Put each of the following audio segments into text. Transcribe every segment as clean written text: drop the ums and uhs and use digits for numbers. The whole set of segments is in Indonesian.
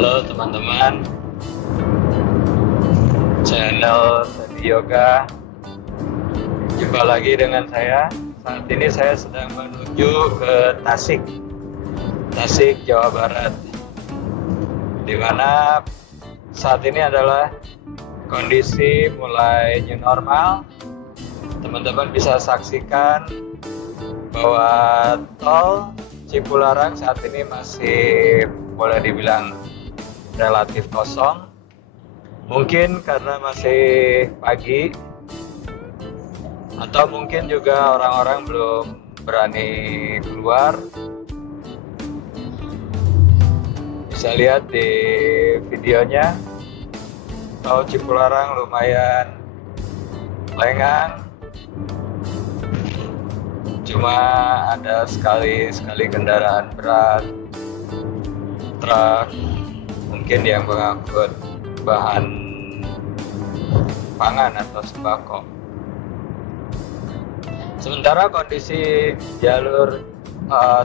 Halo teman-teman channel Sandi Yoga. Jumpa lagi dengan saya. Saat ini saya sedang menuju ke Tasik, Jawa Barat, di mana saat ini adalah kondisi mulai new normal. Teman-teman bisa saksikan bahwa tol Cipularang saat ini masih boleh dibilang relatif kosong. Mungkin karena masih pagi, atau mungkin juga orang-orang belum berani keluar. Bisa lihat di videonya, tol Cipularang lumayan lengang. Cuma ada sekali kendaraan berat, truk, mungkin yang mengangkut bahan pangan atau sembako. Sementara kondisi jalur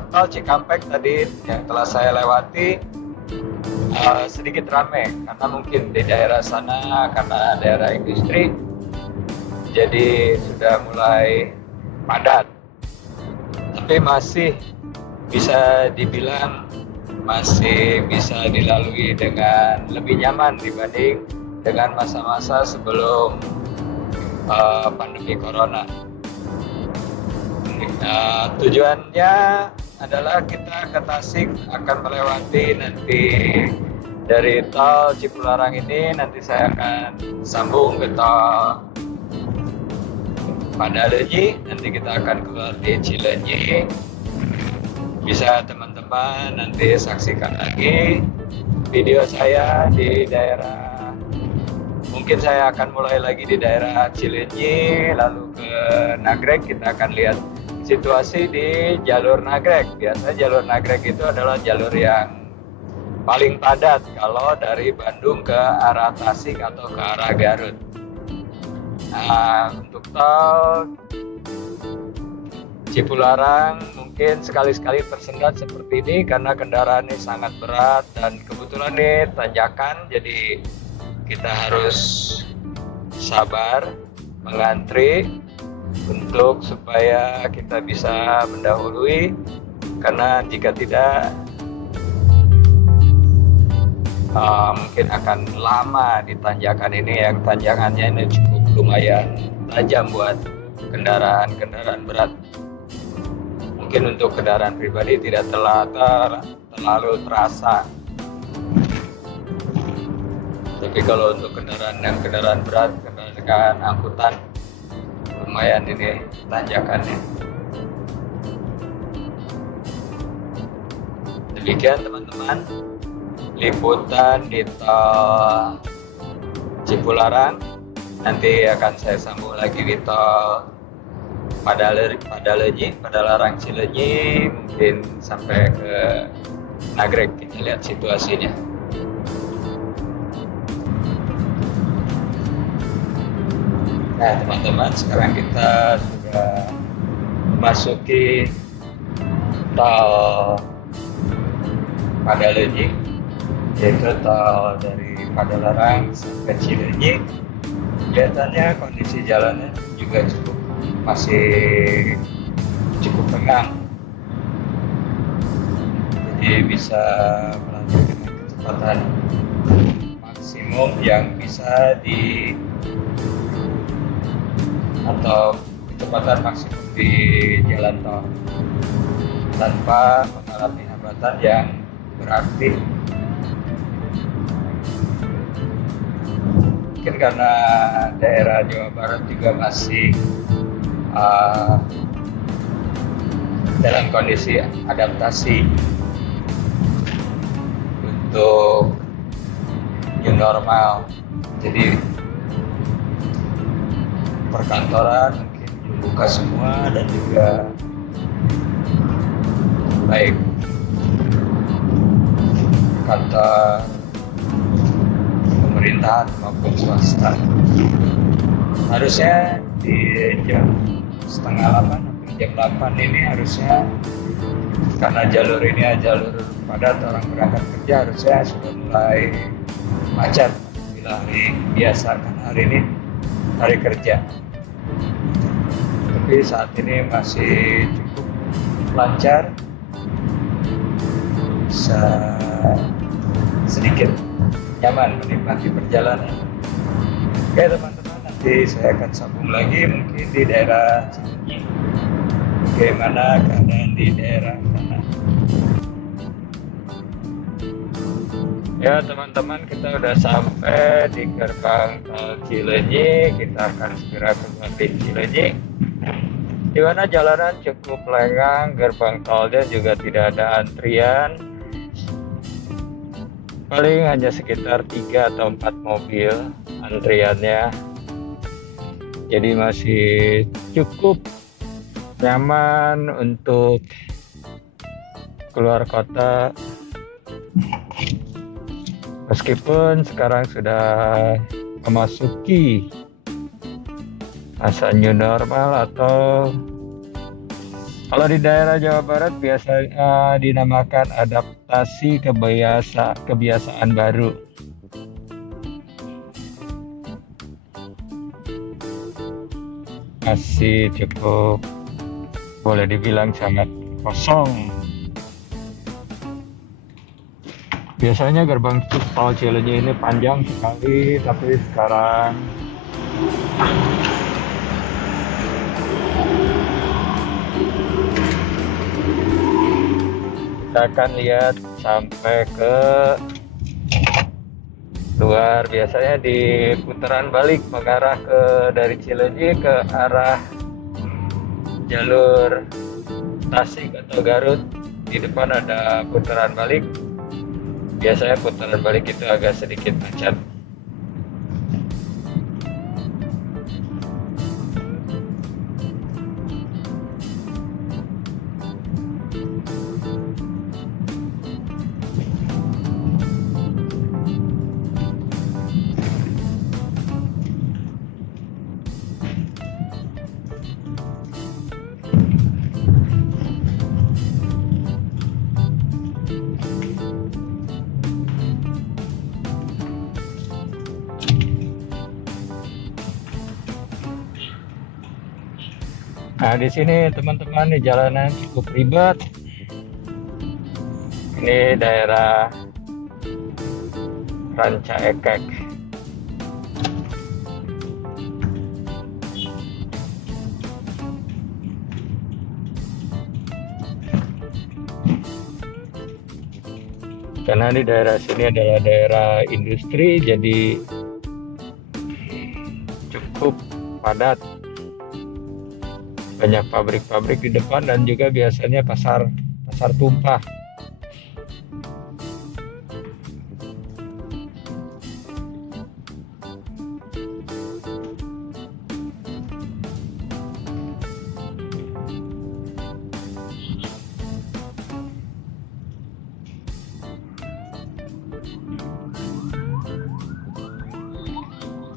tol Cikampek tadi yang telah saya lewati sedikit ramai, karena mungkin di daerah sana karena daerah industri, jadi sudah mulai padat. Tapi masih bisa dibilang masih bisa dilalui dengan lebih nyaman dibanding dengan masa-masa sebelum pandemi corona. Tujuannya adalah kita ke Tasik akan melewati nanti dari tol Cipularang ini, nanti saya akan sambung ke tol Padalenyi, nanti kita akan keluar di Cilenyi. Bisa teman-teman nanti saksikan lagi video saya di daerah, mungkin saya akan mulai lagi di daerah Cilenyi, lalu ke Nagrek. Kita akan lihat situasi di jalur Nagrek. Biasa jalur Nagrek itu adalah jalur yang paling padat kalau dari Bandung ke arah Tasik atau ke arah Garut. Nah, untuk tol Cipularang mungkin sekali-sekali tersendat seperti ini karena kendaraan ini sangat berat dan kebetulan ini tanjakan, jadi kita harus sabar mengantri untuk supaya kita bisa mendahului, karena jika tidak mungkin akan lama di tanjakan ini, yang tanjakannya ini cukup lumayan tajam buat kendaraan berat. Mungkin untuk kendaraan pribadi tidak terlalu terasa, tapi kalau untuk kendaraan berat, kendaraan angkutan, lumayan ini tanjakannya. Demikian teman-teman liputan di tol Cipularang. Nanti akan saya sambung lagi di tol Padalarang Cilenyi, mungkin sampai ke Nagrek. Kita lihat situasinya. Nah teman-teman, sekarang kita sudah memasuki tol Padalenyi, yaitu tol dari Padalarang sampai Cilenyi. Kelihatannya kondisi jalannya juga masih cukup lengang, jadi bisa melanjutkan dengan kecepatan maksimum yang bisa atau kecepatan maksimum di jalan tol tanpa mengalami hambatan yang berarti. Mungkin karena daerah Jawa Barat juga masih dalam kondisi adaptasi untuk new normal, jadi perkantoran mungkin belum buka semua, dan juga baik kantor pemerintahan maupun swasta. Harusnya di jam 7:30 atau jam 8 ini harusnya, karena jalur ini jalur padat, orang berangkat kerja harusnya sudah mulai macet bila hari biasa, kan hari ini hari kerja. Tapi saat ini masih cukup lancar, bisa sedikit nyaman menikmati perjalanan. Oke teman-teman, nanti saya akan sambung lagi mungkin di daerah Cilenyi. Bagaimana keadaan di daerah sana? Ya teman-teman, kita udah sampai di gerbang tol Cilenyi. Kita akan segera keluar di Cilenyi, di mana jalanan cukup lengang, gerbang tolnya juga tidak ada antrian. Paling hanya sekitar 3 atau 4 mobil antriannya. Jadi masih cukup nyaman untuk keluar kota. Meskipun sekarang sudah memasuki masa new normal, atau kalau di daerah Jawa Barat biasanya dinamakan adaptasi kebiasaan baru. Masih cukup, boleh dibilang sangat kosong. Biasanya gerbang tol Cilenyi ini panjang sekali, tapi sekarang kita akan lihat sampai ke luar. Biasanya di putaran balik mengarah dari Cilenyi ke arah jalur Tasik atau Garut. Di depan ada putaran balik. Biasanya putaran balik itu agak sedikit macet. Nah, di sini teman-teman, di jalanan cukup ribet. Ini daerah Ranca Ekek. Karena di daerah sini adalah daerah industri, jadi cukup padat. Banyak pabrik-pabrik di depan dan juga biasanya pasar tumpah.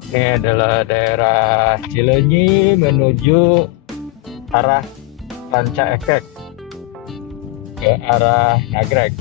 Ini adalah daerah Cilenyi menuju arah Ranca Ekek ke arah Nagreg.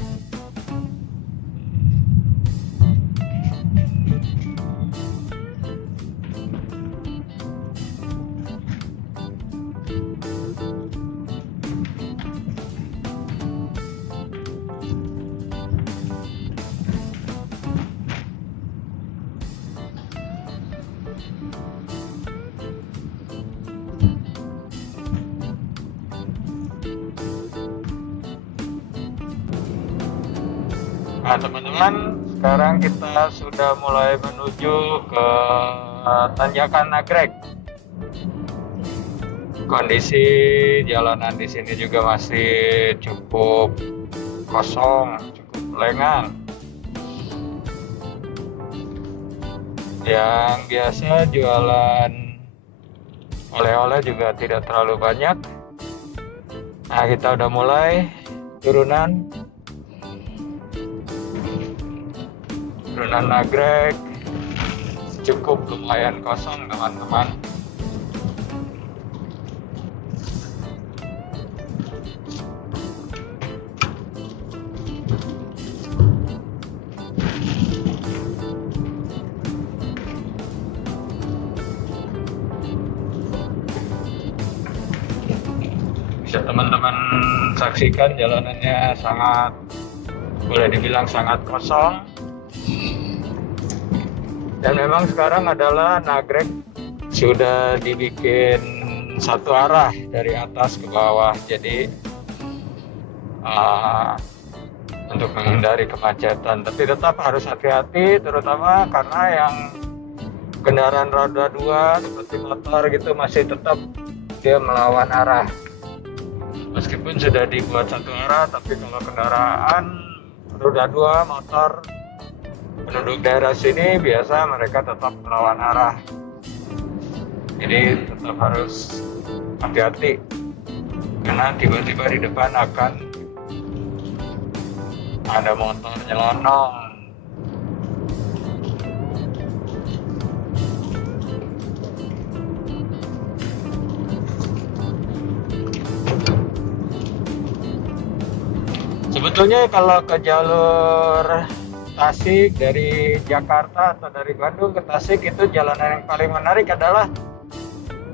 Nah teman-teman, sekarang kita sudah mulai menuju ke tanjakan Nagreg. Kondisi jalanan di sini juga masih cukup kosong, cukup lengang. Yang biasa jualan oleh-oleh juga tidak terlalu banyak. Nah, kita udah mulai turunan Nagreg, cukup lumayan kosong teman-teman. saksikan jalanannya sangat, boleh dibilang sangat kosong. Dan memang sekarang adalah nagrek sudah dibikin satu arah dari atas ke bawah, jadi untuk menghindari kemacetan. Tapi tetap harus hati-hati, terutama karena yang kendaraan roda 2 seperti motor gitu masih tetap dia melawan arah. Meskipun sudah dibuat satu arah, tapi kalau kendaraan roda 2 motor penduduk daerah sini biasa mereka tetap melawan arah. Jadi tetap harus hati-hati karena tiba-tiba di depan akan ada motor nyelonong. Sebetulnya kalau ke jalur Tasik dari Jakarta atau dari Bandung ke Tasik, itu jalanan yang paling menarik adalah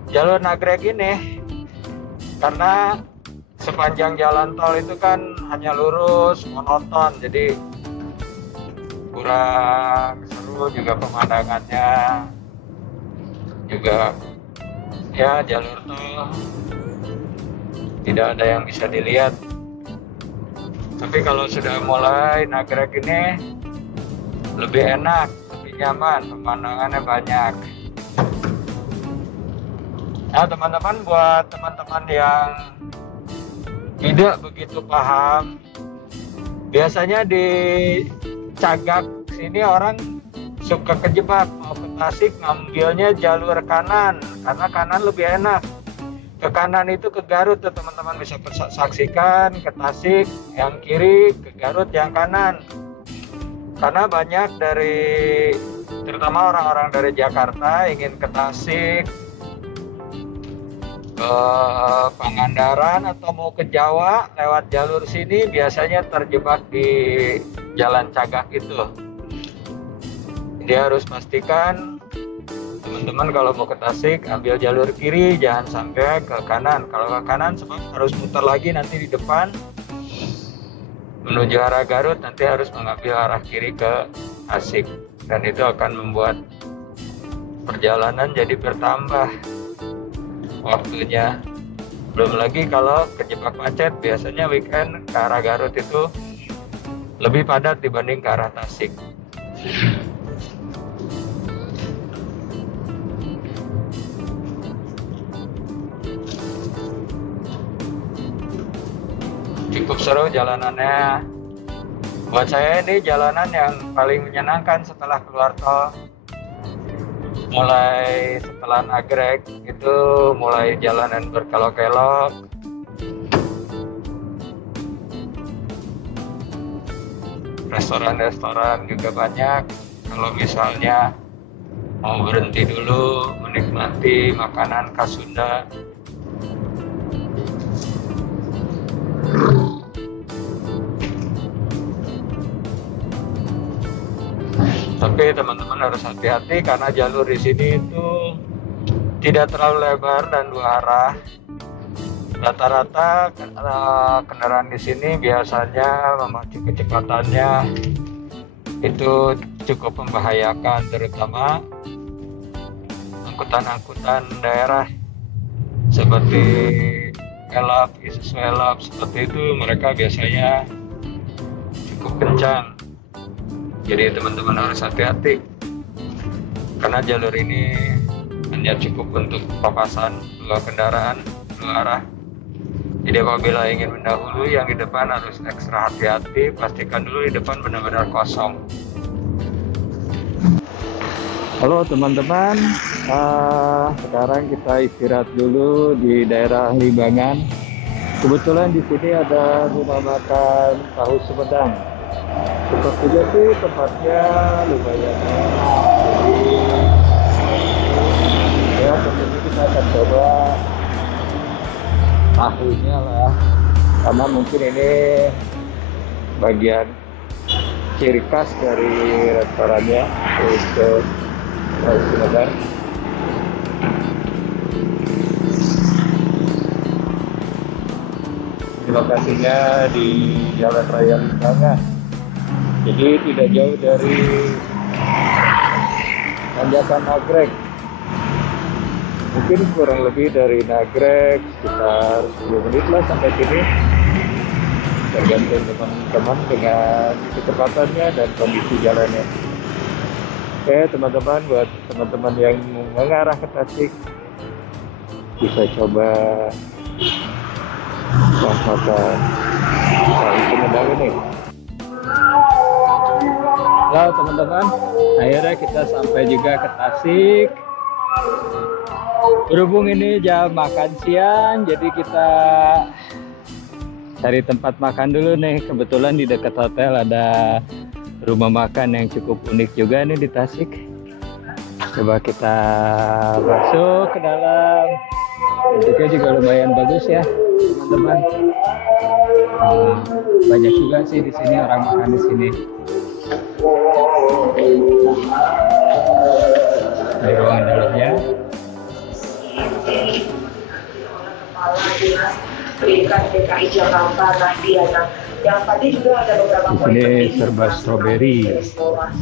jalur nagrek ini, karena sepanjang jalan tol itu kan hanya lurus, monoton, jadi kurang seru juga pemandangannya. Juga ya jalur tol tidak ada yang bisa dilihat. Tapi kalau sudah mulai nagrek ini lebih enak, lebih nyaman, pemandangannya banyak. Nah teman-teman, buat teman-teman yang tidak begitu paham, biasanya di Cagak sini orang suka kejebak, mau ke Tasik ngambilnya jalur kanan karena kanan lebih enak. Ke kanan itu ke Garut tuh teman-teman bisa saksikan, ke Tasik yang kiri, ke Garut yang kanan. Karena banyak dari, terutama orang-orang dari Jakarta ingin ke Tasik, ke Pangandaran atau mau ke Jawa lewat jalur sini, biasanya terjebak di jalan Cagak itu. Jadi harus pastikan teman-teman kalau mau ke Tasik ambil jalur kiri, jangan sampai ke kanan. Kalau ke kanan sebab harus muter lagi nanti di depan menuju arah Garut, nanti harus mengambil arah kiri ke Tasik, dan itu akan membuat perjalanan jadi bertambah waktunya. Belum lagi kalau kejebak macet, biasanya weekend ke arah Garut itu lebih padat dibanding ke arah Tasik. Cukup seru jalanannya. Buat saya ini jalanan yang paling menyenangkan setelah keluar tol. Mulai setelah nagrek itu mulai jalanan berkelok-kelok. Restoran-restoran juga banyak. Kalau misalnya mau berhenti dulu menikmati makanan khas Sunda, tapi teman-teman harus hati-hati karena jalur di sini itu tidak terlalu lebar dan dua arah. Rata-rata kendaraan di sini biasanya memacu kecepatannya itu cukup membahayakan, terutama angkutan-angkutan daerah seperti Elap, Isuzu Elap seperti itu, mereka biasanya cukup kencang. Jadi teman-teman harus hati-hati karena jalur ini hanya cukup untuk papasan dua kendaraan dua arah. Jadi apabila ingin mendahului, yang di depan harus ekstra hati-hati, pastikan dulu di depan benar-benar kosong. Halo teman-teman, sekarang kita istirahat dulu di daerah Limbangan. Kebetulan di sini ada rumah makan tahu Sumedang. Sepertinya sih tempatnya lumayan enak. Jadi ya tentunya kita akan coba tahunya lah, karena mungkin ini bagian ciri khas dari restorannya itu tahu Sumedang. Lokasinya di Jalan Raya Limbangan. Jadi tidak jauh dari Tanjakan Nagrek. Mungkin kurang lebih dari Nagrek sekitar 10 menit lah sampai sini. Tergantung teman-teman dengan kecepatannya dan kondisi jalannya. Oke teman-teman, buat teman-teman yang mengarah ke Tasik bisa coba makan kali Sumedang ini. Halo teman-teman, akhirnya kita sampai juga ke Tasik. Berhubung ini jam makan siang, jadi kita cari tempat makan dulu nih. Kebetulan di dekat hotel ada rumah makan yang cukup unik juga nih di Tasik. Coba kita masuk ke dalam. Bentuknya juga lumayan bagus ya teman-teman. Banyak juga sih di sini orang makan di sini. Di ruangan dalamnya. Pendidikan DKI Jakarta Nadiana. Yang tadi juga ada beberapa poin ini serba strawberry.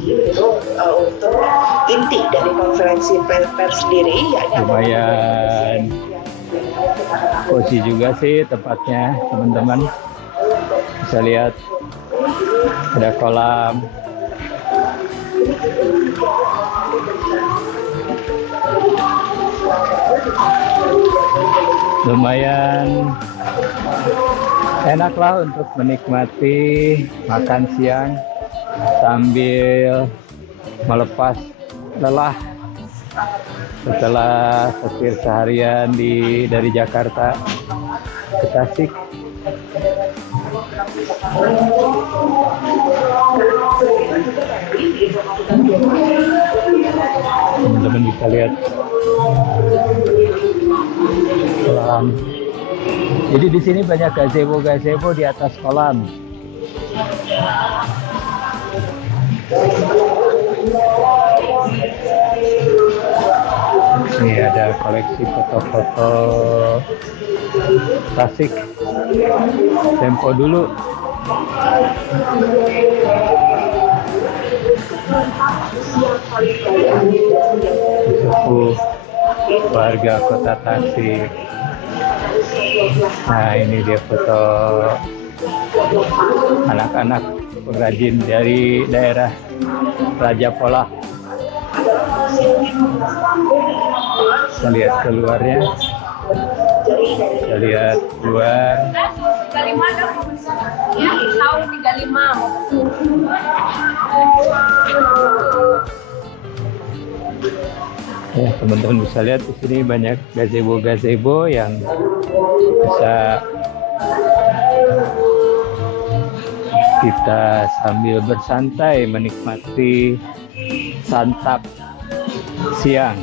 Itu untuk inti dari konferensi pers sendiri, yakni lumayan cozy juga sih tempatnya teman-teman. Bisa lihat ada kolam. Lumayan enak lah untuk menikmati makan siang sambil melepas lelah setelah setir seharian dari Jakarta ke Tasik. Teman-teman bisa lihat kolam. Jadi di sini banyak gazebo di atas kolam. Ini ada koleksi foto-foto Tasik tempo dulu. Suku warga kota Tasik. Nah ini dia foto anak-anak pengrajin dari daerah Raja Polah. Kita lihat keluarnya. Kita lihat luar. 35 ya, tahun 35. Ya, teman-teman bisa lihat di sini banyak gazebo yang bisa kita sambil bersantai menikmati santap siang.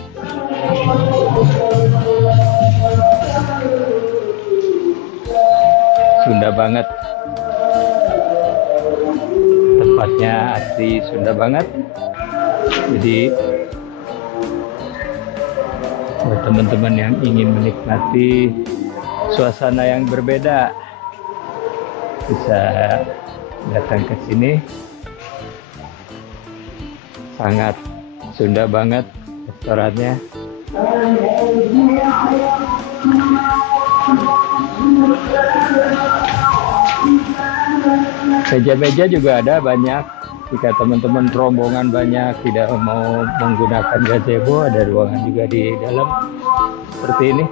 Sunda banget. Tempatnya asli Sunda banget. Jadi buat teman-teman yang ingin menikmati suasana yang berbeda bisa datang ke sini. Sangat Sunda banget restorannya. Meja-meja juga ada banyak. Jika teman-teman rombongan banyak tidak mau menggunakan gazebo, ada ruangan juga di dalam seperti ini.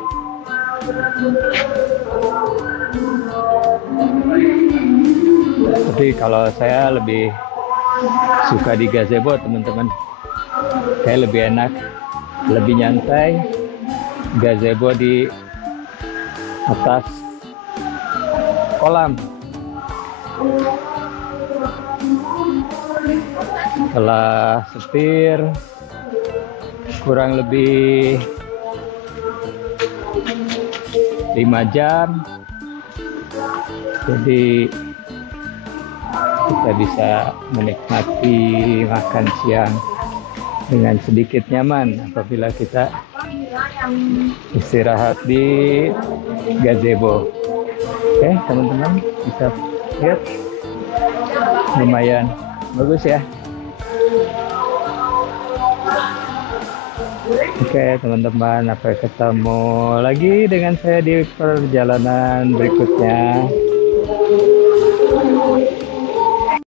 Tapi kalau saya lebih suka di gazebo teman-teman. Kayak lebih enak, lebih nyantai. Gazebo di atas kolam. Setelah setir kurang lebih 5 jam, jadi kita bisa menikmati makan siang dengan sedikit nyaman apabila kita istirahat di gazebo. Oke, teman-teman bisa lihat lumayan bagus ya. Oke teman-teman, sampai ketemu lagi dengan saya di perjalanan berikutnya.